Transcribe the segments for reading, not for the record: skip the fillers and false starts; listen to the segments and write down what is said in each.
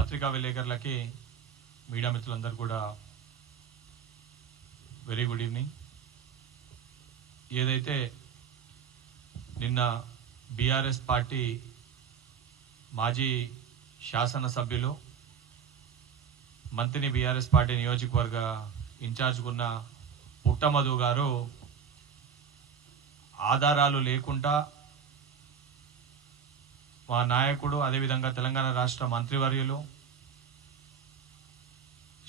పత్రికా విలేకరులకి మీడియా మిత్రులందరూ కూడా వెరీ గుడ్ ఈవినింగ్. ఏదైతే నిన్న బీఆర్ఎస్ పార్టీ మాజీ శాసనసభ్యులు మంత్రిని బీఆర్ఎస్ పార్టీ నియోజకవర్గ ఇన్ఛార్జ్కున్న పుట్టమధు గారు ఆధారాలు లేకుండా మా నాయకుడు అదేవిధంగా తెలంగాణ రాష్ట్ర మంత్రివర్యులు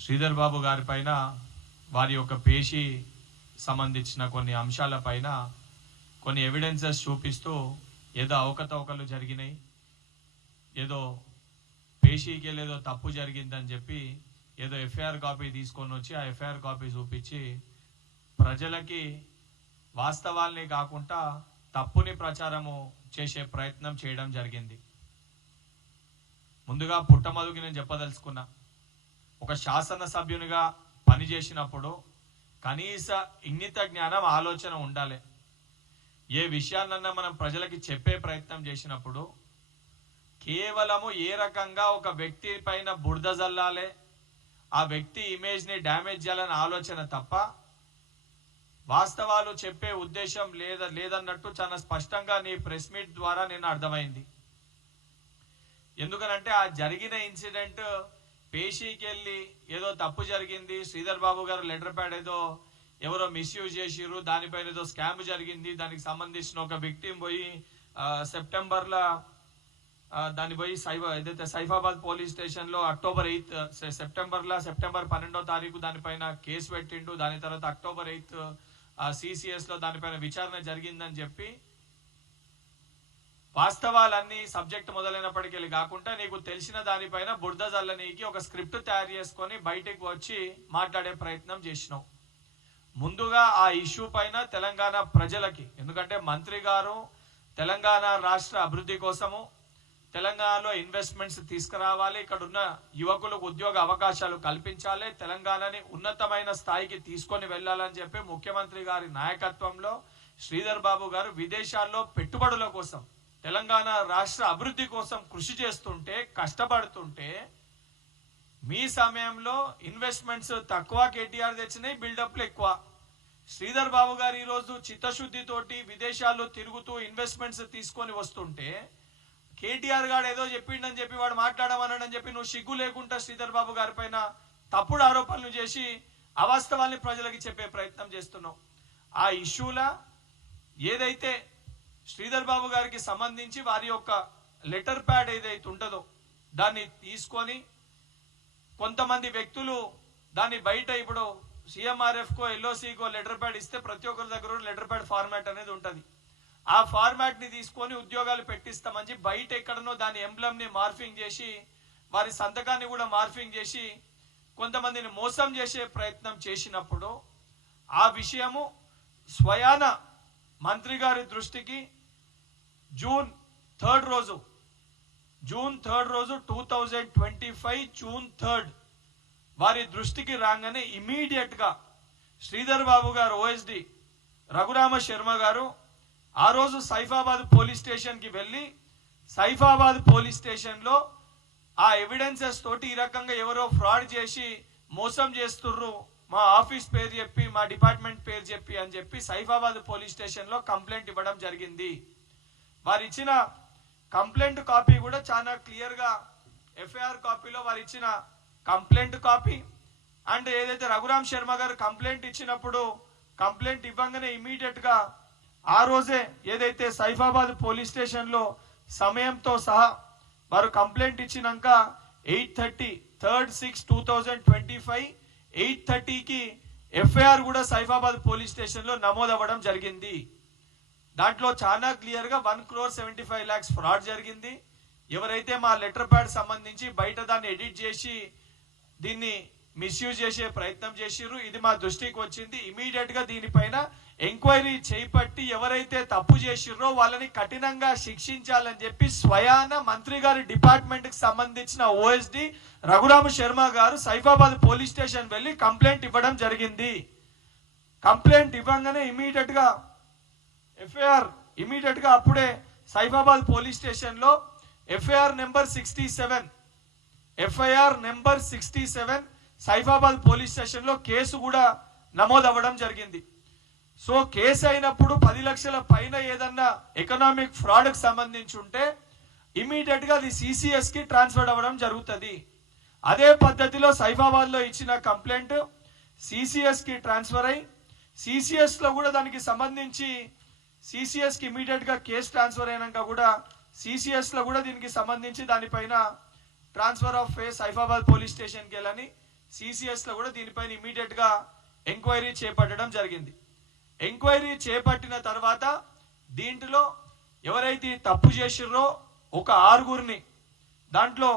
శ్రీధర్ బాబు గారి పైన వారి యొక్క పేషీ సంబంధించిన కొన్ని అంశాలపైన కొన్ని ఎవిడెన్సెస్ చూపిస్తూ ఏదో అవకతవకలు జరిగినాయి, ఏదో పేషీకి ఏదో తప్పు జరిగిందని చెప్పి ఏదో ఎఫ్ఐఆర్ కాపీ తీసుకొని వచ్చి ఆ ఎఫ్ఐఆర్ కాపీ చూపించి ప్రజలకి వాస్తవాల్ని కాకుండా తప్పుని ప్రచారము చేసే ప్రయత్నం చేయడం జరిగింది. ముందుగా పుట్టమధుకి నేను చెప్పదలుచుకున్నా, ఒక శాసనసభ్యునిగా పనిచేసినప్పుడు కనీస ఇంగిత జ్ఞానం ఆలోచన ఉండాలి. ఏ విషయాన్నన్నా మనం ప్రజలకి చెప్పే ప్రయత్నం చేసినప్పుడు కేవలము ఏ రకంగా ఒక వ్యక్తి పైన బురద జల్లాలే, ఆ వ్యక్తి ఇమేజ్ని డ్యామేజ్ చేయాలని ఆలోచన తప్ప వాస్తవాలు చెప్పే ఉద్దేశం లేదన్నట్టు చాలా స్పష్టంగా నీ ప్రెస్ మీట్ ద్వారా నేను అర్థమైంది. ఎందుకనంటే ఆ జరిగిన ఇన్సిడెంట్ పేషీకి వెళ్ళి ఏదో తప్పు జరిగింది, శ్రీధర్ బాబు గారు లెటర్ ప్యాడ్ ఏదో ఎవరో మిస్యూజ్ చేసిర్రు, దానిపైన ఏదో స్కామ్ జరిగింది, దానికి సంబంధించిన ఒక విక్టిమ్ పోయి సెప్టెంబర్లో దాన్ని పోయి ఏదైతే సైఫాబాద్ పోలీస్ స్టేషన్లో సెప్టెంబర్ 12వ తారీఖు దానిపైన కేసు పెట్టిండు. దాని తర్వాత అక్టోబర్ 8 CCS లో దానిపైన విచారణ జరిగిందని చెప్పి వాస్తవాలన్నీ సబ్జెక్ట్ మొదలైనప్పటికీ కాకుండా నీకు తెలిసిన దానిపైన బురద జల్లనీకి ఒక స్క్రిప్ట్ తయారు చేసుకొని బయటకు వచ్చి మాట్లాడే ప్రయత్నం చేసినావు. ముందుగా ఆ ఇష్యూ పైన తెలంగాణ ప్రజలకి, ఎందుకంటే మంత్రి గారు తెలంగాణ రాష్ట్ర అభివృద్ధి కోసము తెలంగాణలో ఇన్వెస్ట్మెంట్స్ తీసుకురావాలి, ఇక్కడ ఉన్న యువకులకు ఉద్యోగ అవకాశాలు కల్పించాలి, తెలంగాణని ఉన్నతమైన స్థాయికి తీసుకొని వెళ్ళాలని చెప్పి ముఖ్యమంత్రి గారి నాయకత్వంలో శ్రీధర్ బాబు గారు విదేశాల్లో పెట్టుబడుల కోసం తెలంగాణ రాష్ట్ర అభివృద్ధి కోసం కృషి చేస్తుంటే, కష్టపడుతుంటే మీ సమయంలో ఇన్వెస్ట్మెంట్స్ తక్కువ, కేటీఆర్ తెచ్చినాయి, బిల్డప్లు ఎక్కువ. శ్రీధర్ బాబు గారు ఈరోజు చిత్తశుద్ధితోటి విదేశాల్లో తిరుగుతూ ఇన్వెస్ట్మెంట్స్ తీసుకొని వస్తుంటే కేటీఆర్ గారు ఏదో చెప్పిండని చెప్పి వాడు మాట్లాడమన్నాడని చెప్పి నువ్వు సిగ్గు లేకుండా శ్రీధర్ బాబు గారి పైన తప్పుడు ఆరోపణలు చేసి అవాస్తవాల్ని ప్రజలకి చెప్పే ప్రయత్నం చేస్తున్నావు. ఆ ఇష్యూలా ఏదైతే శ్రీధర్ బాబు గారికి సంబంధించి వారి యొక్క లెటర్ ప్యాడ్ ఏదైతే ఉంటుందో దాన్ని తీసుకొని కొంతమంది వ్యక్తులు దాన్ని బయట ఇప్పుడు CMRFకో LOCకో లెటర్ ప్యాడ్ ఇస్తే ప్రతి ఒక్కరి దగ్గర లెటర్ ప్యాడ్ ఫార్మాట్ అనేది ఉంటుంది. ఆ ఫార్మాట్ ని తీసుకొని ఉద్యోగాలు పెట్టిస్తామని బయట ఎక్కడనో దాని ఎంబ్లమ్ ని మార్ఫింగ్ చేసి వారి సంతకాన్ని కూడా మార్ఫింగ్ చేసి కొంతమందిని మోసం చేసే ప్రయత్నం చేసినప్పుడు ఆ విషయము స్వయాన మంత్రి గారి దృష్టికి జూన్ 3 రోజు 2025 జూన్ 3 వారి దృష్టికి రాగానే ఇమీడియట్ గా శ్రీధర్ బాబు గారు OSD రఘురామ శర్మ గారు ఆ రోజు సైఫాబాద్ పోలీస్ స్టేషన్ కి వెళ్ళి సైఫాబాద్ పోలీస్ స్టేషన్ లో ఆ ఎవిడెన్సెస్ తోటి ఈ రకంగా ఎవరో ఫ్రాడ్ చేసి మోసం చేస్తుర్రు, మా ఆఫీస్ పేరు చెప్పి మా డిపార్ట్మెంట్ పేరు చెప్పి అని చెప్పి సైఫాబాద్ పోలీస్ స్టేషన్ లో కంప్లైంట్ ఇవ్వడం జరిగింది. వారు ఇచ్చిన కంప్లైంట్ కాపీ కూడా చాలా క్లియర్ గా FIR కాపీలో వారు ఇచ్చిన కంప్లైంట్ కాపీ అండ్ ఏదైతే రఘురామ్ శర్మ గారు కంప్లైంట్ ఇచ్చినప్పుడు కంప్లైంట్ ఇవ్వగానే ఇమీడియట్ గా ఆ రోజే ఏదైతే సైఫాబాద్ పోలీస్ స్టేషన్ లో సమయంతో సహా వారు కంప్లైంట్ ఇచ్చినాక 8/3/6/2025 8:30కి FIR కూడా సైఫాబాద్ పోలీస్ స్టేషన్ లో నమోదవ్వడం జరిగింది. దాంట్లో చాలా క్లియర్ గా 1,75 lakhs ఫ్రాడ్ జరిగింది. ఎవరైతే మా లెటర్ ప్యాడ్ సంబంధించి బయట దాన్ని ఎడిట్ చేసి దీన్ని మిస్యూజ్ చేసే ప్రయత్నం చేసిర్రు, ఇది మా దృష్టికి వచ్చింది. ఇమీడియట్ గా దీనిపైన ఎంక్వైరీ చేపట్టి ఎవరైతే తప్పు చేసిర్రో వాళ్ళని కఠినంగా శిక్షించాలని చెప్పి స్వయాన మంత్రి గారి డిపార్ట్మెంట్ కి సంబంధించిన OSD రఘురామ శర్మ గారు సైఫాబాద్ పోలీస్ స్టేషన్ వెళ్లి కంప్లైంట్ ఇవ్వడం జరిగింది. కంప్లైంట్ ఇవ్వగానే ఇమీడియట్ గా FIR అప్పుడే సైఫాబాద్ పోలీస్ స్టేషన్ లో FIR number 67 FIR number 67 Saifabad police station లో కేసు కూడా నమోదవ్వడం జరిగింది. సో కేసు అయినప్పుడు 10 లక్షల పైన ఏదన్నా ఎకనామిక్ ఫ్రాడ్ కి సంబంధించి ఉంటే ఇమీడియట్ గా అది సిసిఎస్ కి ట్రాన్స్ఫర్ అవ్వడం జరుగుతుంది. అదే పద్ధతిలో సైఫాబాద్ లో ఇచ్చిన కంప్లైంట్ సిసిఎస్ కి ట్రాన్స్ఫర్ అయి సిసిఎస్ లో కూడా దానికి సంబంధించి సిసిఎస్ కి ఇమీడియట్ గా కేసు ట్రాన్స్ఫర్ అయినాక కూడా సిసిఎస్ లో కూడా దీనికి సంబంధించి దానిపైన transfer of Saifabad police station కి వెళ్ళని సిసిఎస్ లో కూడా దీనిపైన ఇమీడియట్ గా ఎంక్వైరీ చేపట్టడం జరిగింది. ఎంక్వైరీ చేపట్టిన తర్వాత దీంట్లో ఎవరైతే తప్పు చేసిర్రో ఒక 6గురిని, దాంట్లో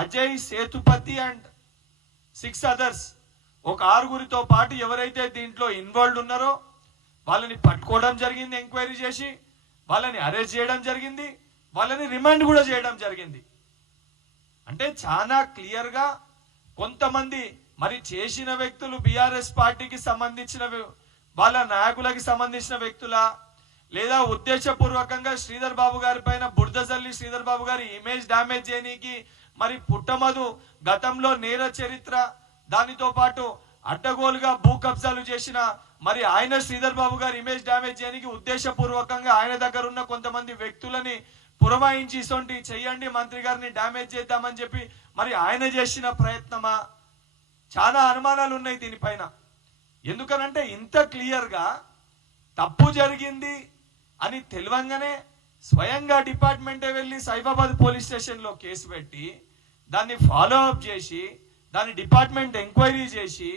అజయ్ సేతుపతి అండ్ 6 అదర్స్, ఒక 6గురితో పాటు ఎవరైతే దీంట్లో ఇన్వాల్వ్ ఉన్నారో వాళ్ళని పట్టుకోవడం జరిగింది. ఎంక్వైరీ చేసి వాళ్ళని అరెస్ట్ చేయడం జరిగింది, వాళ్ళని రిమాండ్ కూడా చేయడం జరిగింది. అంటే చాలా క్లియర్ గా కొంతమంది మరి చేసిన వ్యక్తులు బీఆర్ఎస్ పార్టీకి సంబంధించిన వాళ్ళ నాయకులకి సంబంధించిన వ్యక్తుల, లేదా ఉద్దేశపూర్వకంగా శ్రీధర్ బాబు గారి పైన బురద జల్లి శ్రీధర్ బాబు గారి ఇమేజ్ డ్యామేజ్ చేయడానికి, మరి పుట్టమధు గతంలో నేర చరిత్ర, దానితో పాటు అడ్డగోలుగా భూ కబ్జాలు చేసిన మరి ఆయన శ్రీధర్ బాబు గారి ఇమేజ్ డ్యామేజ్ చేయడానికి ఉద్దేశపూర్వకంగా ఆయన దగ్గర ఉన్న కొంతమంది వ్యక్తులని పురమాయించి ఇసొంటి చెయ్యండి మంత్రి గారిని డ్యామేజ్ చేద్దామని చెప్పి మరి ఆయన చేసిన ప్రయత్నమా? చాలా అనుమానాలు ఉన్నాయి దీనిపైన. ఎందుకనంటే ఇంత క్లియర్ గా తప్పు జరిగింది అని తెలియంగానే స్వయంగా డిపార్ట్మెంటే వెళ్ళి సైఫాబాద్ పోలీస్ స్టేషన్ లో కేసు పెట్టి దాన్ని ఫాలో అప్ చేసి దాన్ని డిపార్ట్మెంట్ ఎంక్వైరీ చేసి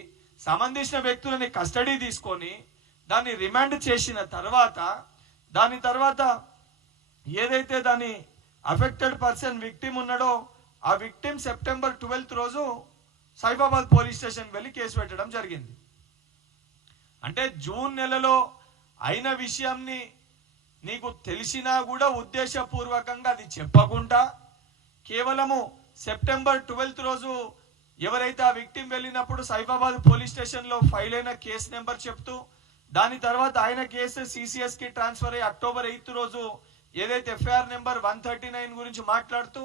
సంబంధించిన వ్యక్తులని కస్టడీ తీసుకొని దాన్ని రిమాండ్ చేసిన తర్వాత దాని తర్వాత ఏదైతే దాని అఫెక్టెడ్ పర్సన్ విక్టిమ్ ఉన్నాడో ఆ విక్టిమ్ సెప్టెంబర్ 12 రోజు సైఫాబాద్ పోలీస్ స్టేషన్ వెళ్ళి కేసు పెట్టడం జరిగింది. అంటే జూన్ నెలలో అయిన విషయాన్ని నీకు తెలిసినా కూడా ఉద్దేశపూర్వకంగా అది చెప్పకుండా కేవలము సెప్టెంబర్ 12 రోజు ఎవరైతే ఆ విక్టిమ్ వెళ్ళినప్పుడు సైఫాబాద్ పోలీస్ స్టేషన్ లో ఫైల్ అయిన కేసు నెంబర్ చెప్తూ దాని తర్వాత ఆయన కేసు సిసిఎస్ కి ట్రాన్స్ఫర్ అయ్యి అక్టోబర్ 8 రోజు ఏదైతే ఎఫ్ఐఆర్ నెంబర్ 139 గురించి మాట్లాడుతూ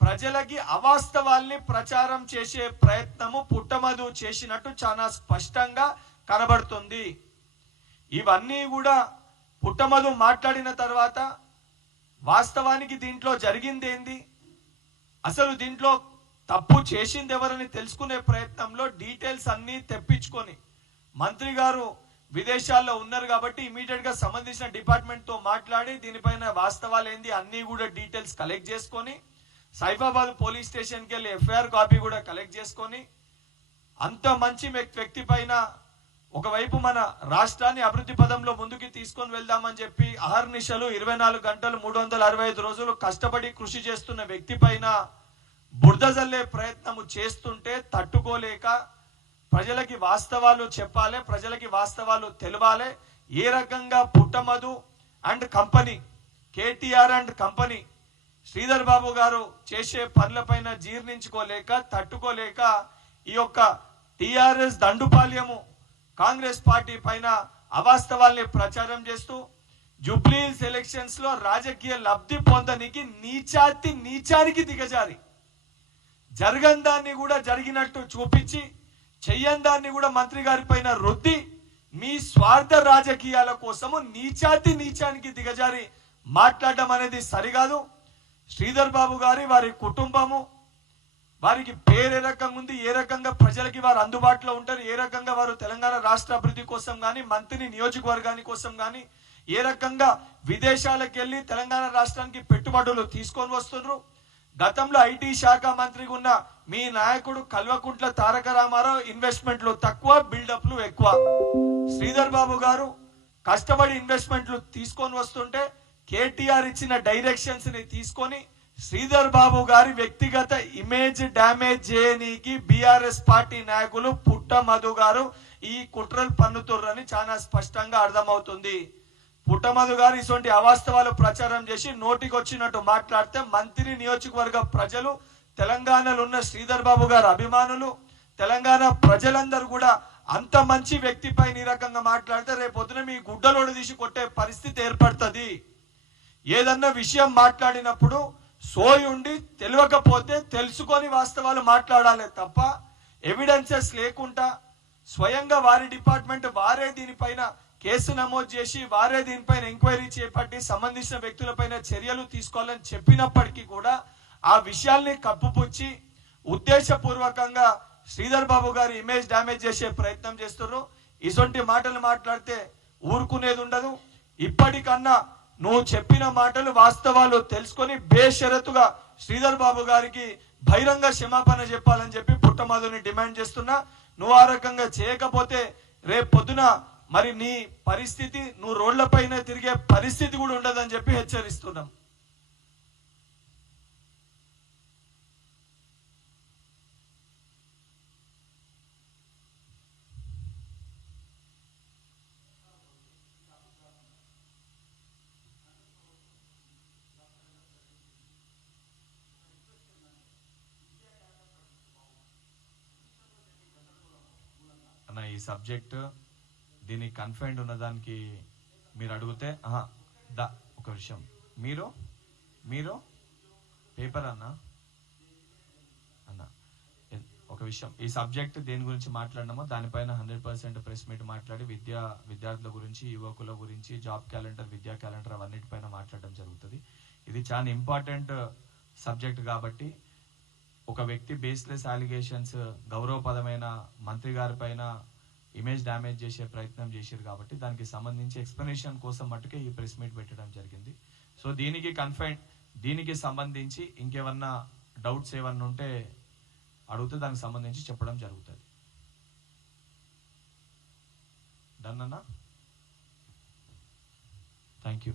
ప్రజలకి అవాస్తవాల్ని ప్రచారం చేసే ప్రయత్నము పుట్టమధు చేసినట్టు చాలా స్పష్టంగా కనబడుతుంది. ఇవన్నీ కూడా పుట్టమధు మాట్లాడిన తర్వాత వాస్తవానికి దీంట్లో జరిగింది ఏంది, అసలు దీంట్లో తప్పు చేసింది ఎవరని తెలుసుకునే ప్రయత్నంలో డీటెయిల్స్ అన్ని తెప్పించుకొని మంత్రి గారు విదేశాల్లో ఉన్నారు కాబట్టి ఇమీడియట్ గా సంబంధించిన డిపార్ట్మెంట్ తో మాట్లాడి దీనిపైన వాస్తవాలు ఏంది అన్ని కూడా డీటెయిల్స్ కలెక్ట్ చేసుకొని సైఫాబాద్ పోలీస్ స్టేషన్ కి వెళ్ళి ఎఫ్ఐఆర్ కాపీ కూడా కలెక్ట్ చేసుకొని అంత మంచి వ్యక్తి పైన ఒకవైపు మన రాష్ట్రాన్ని అభివృద్ధి పదంలో ముందుకు తీసుకొని వెళ్దామని చెప్పి అహర్నిశలు 24 గంటలు 365 రోజులు కష్టపడి కృషి చేస్తున్న వ్యక్తి పైన బురద జల్లే ప్రయత్నము చేస్తుంటే తట్టుకోలేక ప్రజలకి వాస్తవాలు చెప్పాలి, ప్రజలకి వాస్తవాలు తెలవాలి. ఏ రకంగా Puttamadhu and company, KTR and company, Sridhar Babu గారు చేసే పనులపైన జీర్ణించుకోలేక తట్టుకోలేక ఈ యొక్క టిఆర్ఎస్ దండుపాల్యము కాంగ్రెస్ పార్టీ పైన అవాస్తవాల్ని ప్రచారం చేస్తూ జూబ్లీహిల్స్ ఎలక్షన్స్ లో రాజకీయ లబ్ధి పొందనికి నీచానికి దిగజారి జరగని దాన్ని కూడా జరిగినట్టు చూపించి చెయ్యని దాన్ని కూడా మంత్రి గారి పైన రుద్ది మీ స్వార్థ రాజకీయాల కోసము నీచానికి దిగజారి మాట్లాడడం అనేది సరికాదు. శ్రీధర్ బాబు గారి వారి కుటుంబము వారికి పేరు ఏ రకంగా ఉంది, ఏ రకంగా ప్రజలకి వారు అందుబాటులో ఉంటారు, ఏ రకంగా వారు తెలంగాణ రాష్ట్ర అభివృద్ధి కోసం కానీ మంత్రి నియోజకవర్గాని కోసం కానీ ఏ రకంగా విదేశాలకు వెళ్ళి తెలంగాణ రాష్ట్రానికి పెట్టుబడులు తీసుకొని వస్తున్నారు. గతంలో ఐటీ శాఖ మంత్రిగా ఉన్న మీ నాయకుడు కల్వకుంట్ల తారక రామారావు ఇన్వెస్ట్మెంట్లు తక్కువ, బిల్డప్లు ఎక్కువ. శ్రీధర్ బాబు గారు కష్టపడి ఇన్వెస్ట్మెంట్లు తీసుకొని వస్తుంటే కేటీఆర్ ఇచ్చిన డైరెక్షన్స్ ని తీసుకొని శ్రీధర్ బాబు గారి వ్యక్తిగత ఇమేజ్ డ్యామేజ్ చేయనీకి బీఆర్ఎస్ పార్టీ నాయకులు పుట్టమధు గారు ఈ కుట్రలు పన్నుతుర్రని చాలా స్పష్టంగా అర్థమవుతుంది. పుట్టమధు గారు ఇటువంటి అవాస్తవాలు ప్రచారం చేసి నోటికి వచ్చినట్టు మాట్లాడితే మంత్రి నియోజకవర్గ ప్రజలు, తెలంగాణలో ఉన్న శ్రీధర్ బాబు గారు అభిమానులు, తెలంగాణ ప్రజలందరూ కూడా అంత మంచి వ్యక్తిపై ఈ రకంగా మాట్లాడితే రేపొద్దున మీ గుడ్డలోడు తీసి కొట్టే పరిస్థితి ఏర్పడుతుంది. ఏదన్నా విషయం మాట్లాడినప్పుడు సోయి ఉండి తెలియకపోతే తెలుసుకొని వాస్తవాలు మాట్లాడాలి తప్ప ఎవిడెన్సెస్ లేకుండా స్వయంగా వారి డిపార్ట్మెంట్ వారే దీనిపైన కేసు నమోదు చేసి వారే దీనిపైన ఎంక్వైరీ చేపట్టి సంబంధించిన వ్యక్తులపైన చర్యలు తీసుకోవాలని చెప్పినప్పటికీ కూడా ఆ విషయాల్ని కప్పుపుచ్చి ఉద్దేశపూర్వకంగా శ్రీధర్ బాబు గారి ఇమేజ్ డ్యామేజ్ చేసే ప్రయత్నం చేస్తున్నారు. ఇటువంటి మాటలు మాట్లాడితే ఊరుకునేది ఉండదు. ఇప్పటికన్నా నువ్వు చెప్పిన మాటలు వాస్తవాలు తెలుసుకొని బేషరతుగా శ్రీధర్ బాబు గారికి బహిరంగ క్షమాపణ చెప్పాలని చెప్పి పుట్టమధుని డిమాండ్ చేస్తున్నా. నువ్వు ఆ రకంగా చేయకపోతే రేపు పొద్దున మరి నీ పరిస్థితి నువ్వు రోడ్లపైన తిరిగే పరిస్థితి కూడా ఉండదని చెప్పి హెచ్చరిస్తున్నాం. ఈ సబ్జెక్ట్ దీనికి కన్ఫైన్డ్ ఉన్నదానికి మీరు అడిగితే ఒక విషయం మీరు పేపర్ అన్న ఒక విషయం ఈ సబ్జెక్ట్ దేని గురించి మాట్లాడినామో దానిపైన 100% ప్రెస్ మీట్ మాట్లాడి విద్యార్థుల గురించి యువకుల గురించి జాబ్ క్యాలెండర్ విద్యా క్యాలెండర్ అవన్నిటిపైన మాట్లాడడం జరుగుతుంది. ఇది చాలా ఇంపార్టెంట్ సబ్జెక్ట్ కాబట్టి ఒక వ్యక్తి బేస్లెస్ అలిగేషన్స్ గౌరవపదమైన మంత్రి గారి పైన ఇమేజ్ డ్యామేజ్ చేసే ప్రయత్నం చేశారు కాబట్టి దానికి సంబంధించి ఎక్స్ప్లెనేషన్ కోసం మట్టుకే ఈ ప్రెస్ మీట్ పెట్టడం జరిగింది. సో దీనికి సంబంధించి ఇంకేమన్నా డౌట్స్ ఏమన్నా ఉంటే అడిగితే దానికి సంబంధించి చెప్పడం జరుగుతుంది. డన్ అన్నా? Thank you.